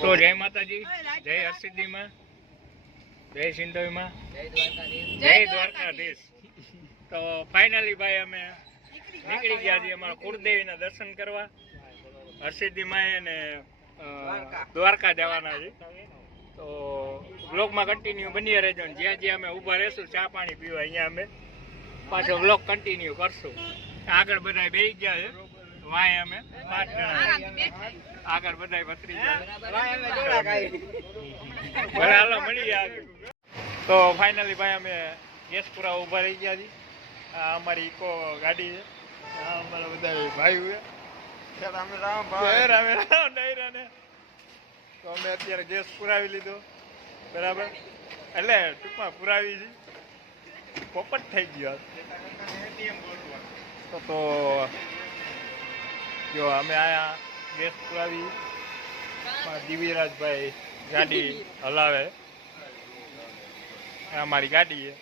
તો જય માતાજી, જય હરસિદ્ધિમાં, જય સિંધોઈમાં, જય દ્વારકાધીશ. તો ફાઇનલી ભાઈ અમે નીકળી ગયા છીએ અમારા કુળદેવીના દર્શન કરવા. હરસિદ્ધિમાં અને દ્વારકા જવાના છે. તો બ્લોગમાં કન્ટિન્યુ બની રહેજો. જ્યાં જ્યાં અમે ઊભા રહેશું ચા પાણી પીવા, અહીંયા અમે પાછો બ્લોગ કન્ટિન્યુ કરશું. આગળ બધા બેસી ગયા છે, વાય અમે 5 જણા આગળ બધા ભત્રી હાલો મળીએ આગળ. તો ફાઇનલી ભાઈ અમે ગેસપુરા ઊભા રહી ગયા છીએ. આ અમારી ઇકો ગાડી છે, આ અમારા બધા ભાઈ છે. રામે રામ ડાયરાને તો અમે અત્યારે ગેસ પુરાવી લીધો, બરાબર. એટલે ટૂંકમાં પુરાવી છે, પોપટ થઈ ગયો. તો જો અમે આયા ગેસ પુરાવી, દિવ્યરાજભાઈ ગાડી હલાવે, અમારી ગાડી છે.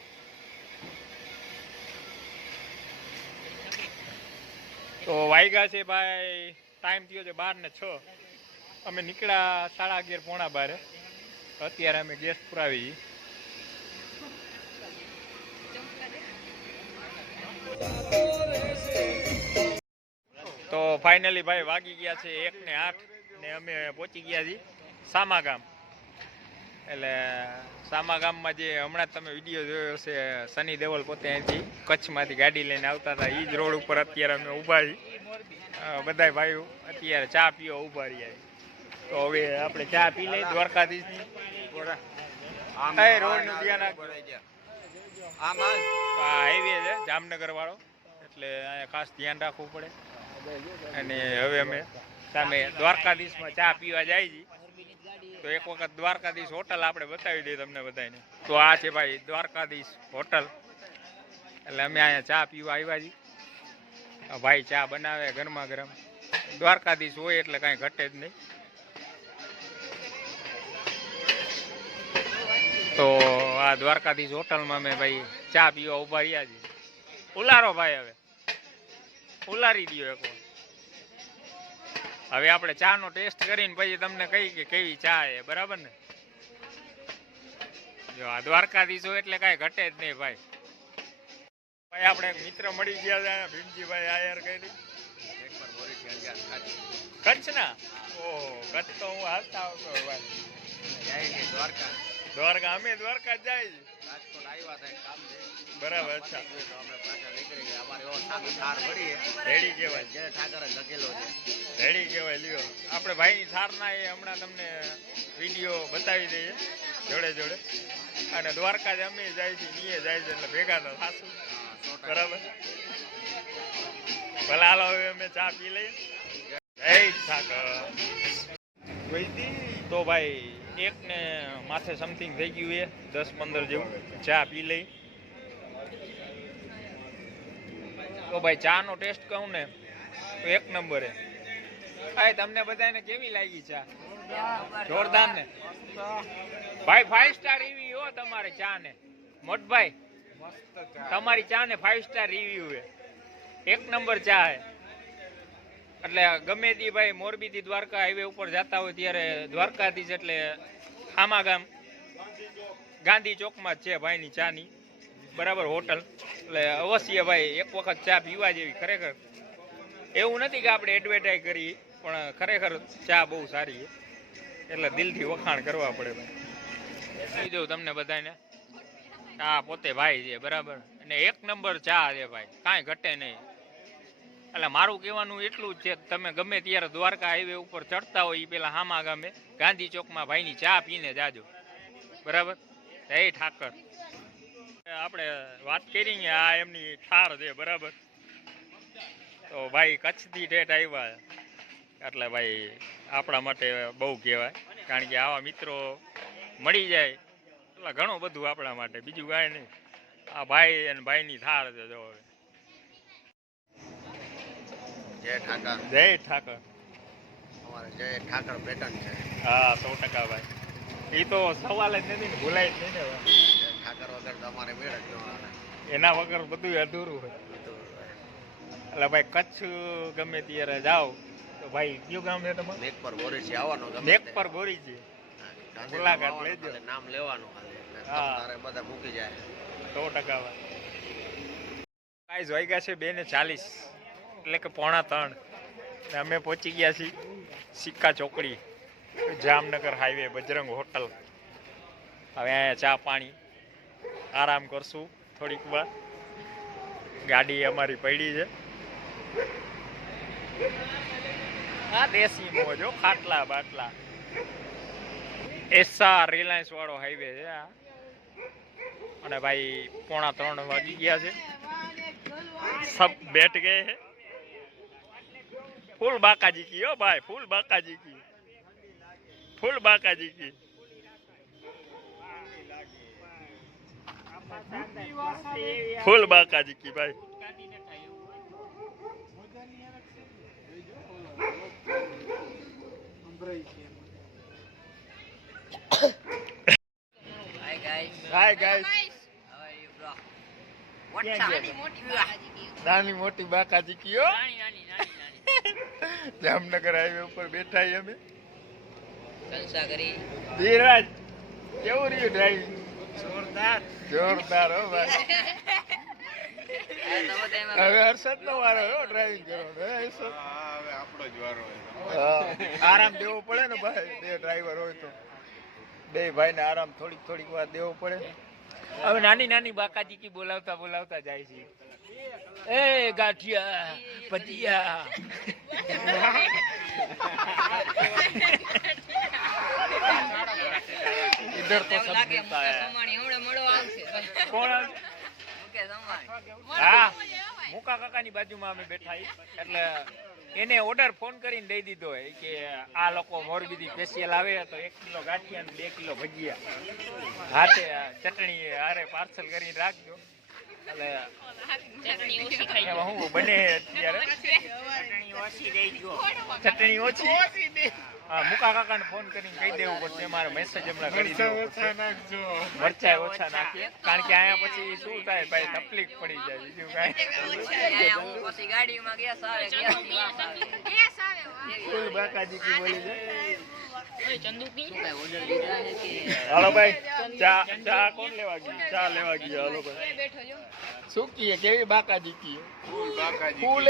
તો વાગ્યા છે ભાઈ, ટાઈમ થયો છે 12:06. અમે નીકળ્યા 11:30 પોણા 12. અત્યારે અમે ગેસ પુરાવી. તો ફાઇનલી ભાઈ વાગી ગયા છે 1:08 ને અમે પહોંચી ગયા છીએ સામા ગામ. એટલે સામા ગામમાં જે હમણાં તમે વિડીયો જોયો હશે, સની દેવલ પોતે અહીંથી કચ્છમાંથી ગાડી લઈને આવતા હતા, એ જ રોડ ઉપર અત્યારે અમે ઊભા છીએ બધા ભાઈઓ. અત્યારે ચા પીવા ઊભા રહ્યા. તો હવે આપણે ચા પી લઈએ દ્વારકાધીશની. રોડનું ધ્યાન હાઈવે છે જામનગર વાળો, એટલે અહીંયા ખાસ ધ્યાન રાખવું પડે. અને હવે અમે સામે દ્વારકાધીશમાં ચા પીવા જાય છીએ. તો એક વખત દ્વારકાધીશ હોટલ આપણે બતાવી દઈએ તમને બધાને. તો આ છે ભાઈ દ્વારકાધીશ હોટલ. એટલે અમે અહીંયા ચા પીવા આવ્યા છીએ. ભાઈ ચા બનાવે ગરમા ગરમ. દ્વારકાધીશ હોય એટલે કાંઈ ઘટે જ નહીં. તો આ દ્વારકાધીશ હોટલમાં અમે ભાઈ ચા પીવા ઉભા રહ્યા છીએ. ઉલારો ભાઈ, હવે ઉલારી દો એક. હવે આપણે ચા નો ટેસ્ટ કરીને પછી તમને કહી કે કેવી ચા છે, બરાબર ને. જો આ દ્વારકાધીશો એટલે કાંઈ ઘટે જ નહીં ભાઈ. ભાઈ આપણે મિત્ર મળી ગયા છે ભીમજીભાઈ આયર કરી કચ્છના. ઓહો, કચ્છ તો હું હાલતા આવતો ભાઈ. દ્વારકા અમે દ્વારકા જાય છે. બરાબર. અચ્છા, રેડી કહેવાય, રેડી કહેવાય. લ્યો આપણે ભાઈની થારના એ હમણાં તમને વિડીયો બતાવી દઈએ જોડે જોડે. અને દ્વારકા જ અમે જાય છે, નીએ જાય છે, એટલે ભેગા તો થાશું, બરાબર. ભલે હાલો હવે અમે ચા પી લઈએ. જય ઠાકર. તો ભાઈ 1 ને માથે સમથિંગ થઈ ગયું છે, 10-15 જેવું. ચા પી લઈ. તો ભાઈ ચા નો ટેસ્ટ કહું ને તો 1 નંબર હે. ભાઈ તમને બધાને કેવી લાગી ચા? જોરદાર ને ભાઈ. 5 સ્ટાર રિવ્યુ હો તમારે ચા ને. મોટભાઈ તમારી ચા ને 5 સ્ટાર રિવ્યુ હે. 1 નંબર ચા હે. એટલે ગમે તે ભાઈ મોરબી થી દ્વારકા હાઈવે ઉપર જતા હોય ત્યારે દ્વારકાધીશ એટલે આમા ગામ ગાંધી ચોકમાં જ છે ભાઈની ચાની, બરાબર, હોટલ. એટલે અવશ્ય ભાઈ એક વખત ચા પીવા જેવી. ખરેખર એવું નથી કે આપણે એડવર્ટાઈઝ કરી, પણ ખરેખર ચા બહુ સારી છે. એટલે દિલથી વખાણ કરવા પડે ભાઈ. કહી દઉં તમને બધાને, આ પોતે ભાઈ છે, બરાબર. અને 1 નંબર ચા છે ભાઈ, કાંઈ ઘટે નહીં. એટલે મારું કહેવાનું એટલું જ છે, તમે ગમે ત્યારે દ્વારકા હાઈવે ઉપર ચડતા હોય એ પેલા હામા ગામે ગાંધી ચોકમાં ભાઈની ચા પીને જાજો, બરાબર. જય ઠાકર. આપણે વાત કરી ને આ એમની થાર છે, બરાબર. તો ભાઈ કચ્છથી ઠેઠ આવ્યા, એટલે ભાઈ આપણા માટે બહુ કહેવાય. કારણ કે આવા મિત્રો મળી જાય એટલે ઘણું બધું આપણા માટે, બીજું કાંઈ નહીં. આ ભાઈ અને ભાઈની થાર છે. જો જય ઠાકર. જય ઠાકર. અમારે જય ઠાકર પેટર્ન છે. હા, 100% ભાઈ. એ તો સવાલ જ નથી ને, ભૂલાય જ નહીં ને. જય ઠાકર વગર તમારે મેળ જ ન આવે. એના વગર બધું અધૂરું હોય. એટલે ભાઈ કચ્છ ગમે ત્યારે જાઓ તો તો ભાઈ કયું ગામ છે તમારું? મેઘ પર બોરીસી આવવાનું ગમે મેઘ તે. પર ગોરીજી. હા, ગાંધીધામ મુલાકાત આવવાનું, લેજો. ખાલી નામ લેવાનું ખાલી એટલે હા. તારે બધા મૂકી જાય. 100% વાત. ગાઈસ વાગ્યા છે 2:40 એટલે કે 2:45 ને અમે પહોંચી ગયા છીએ સિક્કા ચોકડી જામનગર હાઈવે બજરંગ હોટલ. હવે અહીંયા ચા પાણી આરામ કરશું થોડીક વાર. ગાડી અમારી પડી છે. આ દેશી મોજ હો, ખાટલા બાટલા. એસઆર રિલાયન્સ વાળો હાઈવે છે આ. અને ભાઈ 2:45 વાગી ગયા છે. सब बैठ गए हैं. फुल बाकाजी की हो भाई, फुल बाकाजी की, फुल बाकाजी की. फुल बाकाजी की भाई. Hi guys. नानी मोटी बाकाजी की हो. જામનગર હાઈવે ઉપર બેઠા છીએ અમે. ધીરજ કેવું રહ્યું ડ્રાઈવિંગ? જોરદાર હો ભાઈ. હવે હર્ષદ નો વારો હો ડ્રાઈવિંગ કરવાનો. હવે આપણો જ વારો. આરામ દેવો પડે ને ભાઈ, બે ડ્રાઈવર હોય તો બે ભાઈને આરામ થોડીક વાર દેવો પડે. હવે નાની નાની બાકાજી કી બોલાવતા બોલાવતા જાય છે. ए गाठिया पतिया इधर तो सब मिलता है. कौन હા મુકા કાકાની બાજુમાં અમે બેઠા એટલે એને ઓર્ડર ફોન કરીને દઈ દીધો હોય કે આ લોકો મોરબીથી સ્પેશિયલ આવે તો 1 કિલો ગાંઠિયા અને 2 કિલો ભજીયા હાથે ચટણી હારે પાર્સલ કરીને રાખજો. એટલે હું બને અત્યારે ચટણી ઓછી. હા મુકા કાકાને ફોન કરીને કહી દેવું પડશે, મારો મેસેજ હમણાં કરી દેવો પડશે. મરચાઈ ઓછા નાખીએ કારણ કે અહીંયા પછી શું થાય ભાઈ, તકલીફ પડી જાય. બીજું કાંઈ ફૂલ બાકાજી કી બોલી જાય. હાલો ભાઈ ચા કોણ લેવા ગયું? ચા લેવા ગયા. હાલો ભાઈ શું કીએ કેવી બાકાજી કીએ? ફૂલ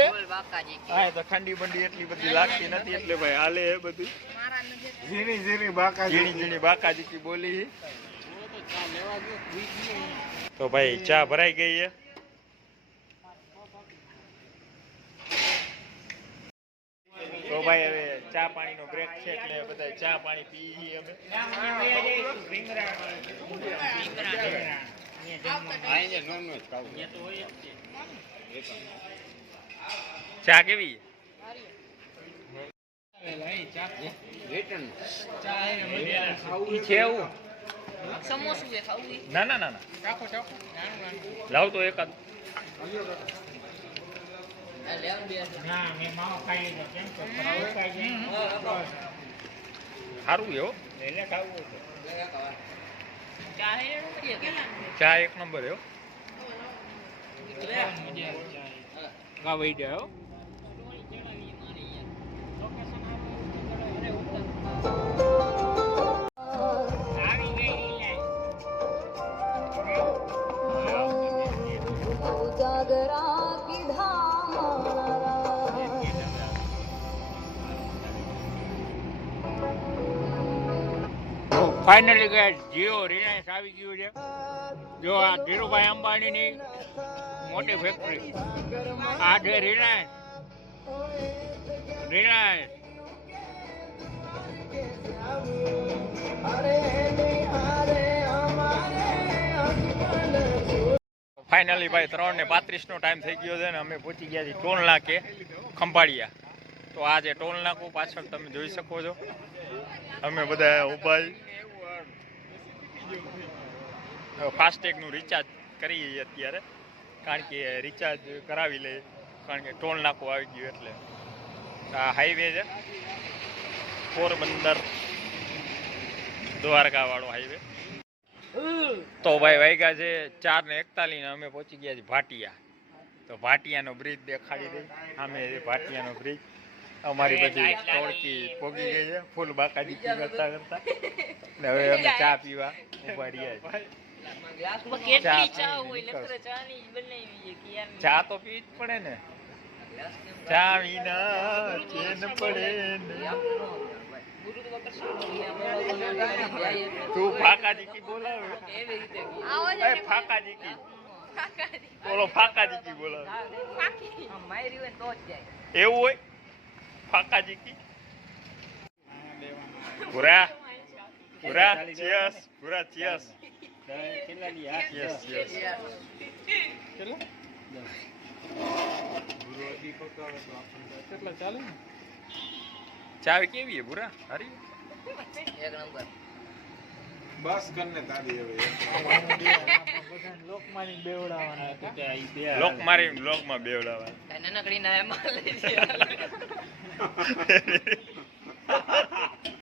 હા તો ઠંડી બંડી એટલી બધી લાગતી નથી એટલે ભાઈ હાલે હે બધી ઝીણી બાકાજી કી બોલી. તો ભાઈ ચા ભરાઈ ગઈ છે. તો ભાઈ હવે ચા પાણીનો બ્રેક છે એટલે બધા ચા પાણી પી અમે. ચા કેવી છે એવું? ના ના ના ના લાવ તો એકાદ. સારું એવો ચા એક નંબર એવો. વહી જાય હો. ફાઇનલી ગાઈસ જીઓ રિલાયન્સ આવી ગયું છે. જો આ ધીરુભાઈ અંબાણીની મોટી ફેક્ટરી આ છે રિલાયન્સ. ફાઇનલી ભાઈ 3:35 નો ટાઈમ થઈ ગયો છે ને અમે પહોંચી ગયા છીએ ટોલ નાકે ખંભાળિયા. તો આ જે ટોલ નાકું પાછળ તમે જોઈ શકો છો. અમે બધા ઉભા ફાસ્ટેગનું રિચાર્જ કરીએ અત્યારે કારણ કે રિચાર્જ કરાવી લઈએ કારણ કે ટોલ નાકું આવી ગયું એટલે. આ હાઈવે છે પોરબંદર દ્વારકા વાળો હાઈવે. તો ભાઈ વાગ્યા છે 4:41 ને અમે પહોંચી ગયા છીએ ભાટિયા. તો ભાટિયાનો બ્રિજ દેખાડી દઈ. આમે ભાટિયાનો બ્રિજ અમારી બધી ટોળકી પોગી ગઈ છે ફૂલ બાકાજી કરતા કરતા ને હવે અમે ચા પીવા ઉભા રહ્યા છીએ. કેટલી ચા હોય લખરે ચા ની બનાવી છે કે યાર ચા તો પીવી જ પડે ને, ચા વિના ચેન પડે ને. તું ફાકા દીકી બોલાવે, એવી રીતે એ ફાકા દીકી બોલો, ફાકા દીકી બોલાવે મારી હોય તો જ જાય. એવું હોય ફાકા દીકી. પૂરા પૂરા ચિયર્સ, પૂરા ચિયર્સ. Yes yes. ચાવી કેવી છે પૂરા? હરી એક નંબર. બસ કરને તારી હવે લોક મારી લોકમાં બેવડાવા. નાનકડી ના એમાં લઈ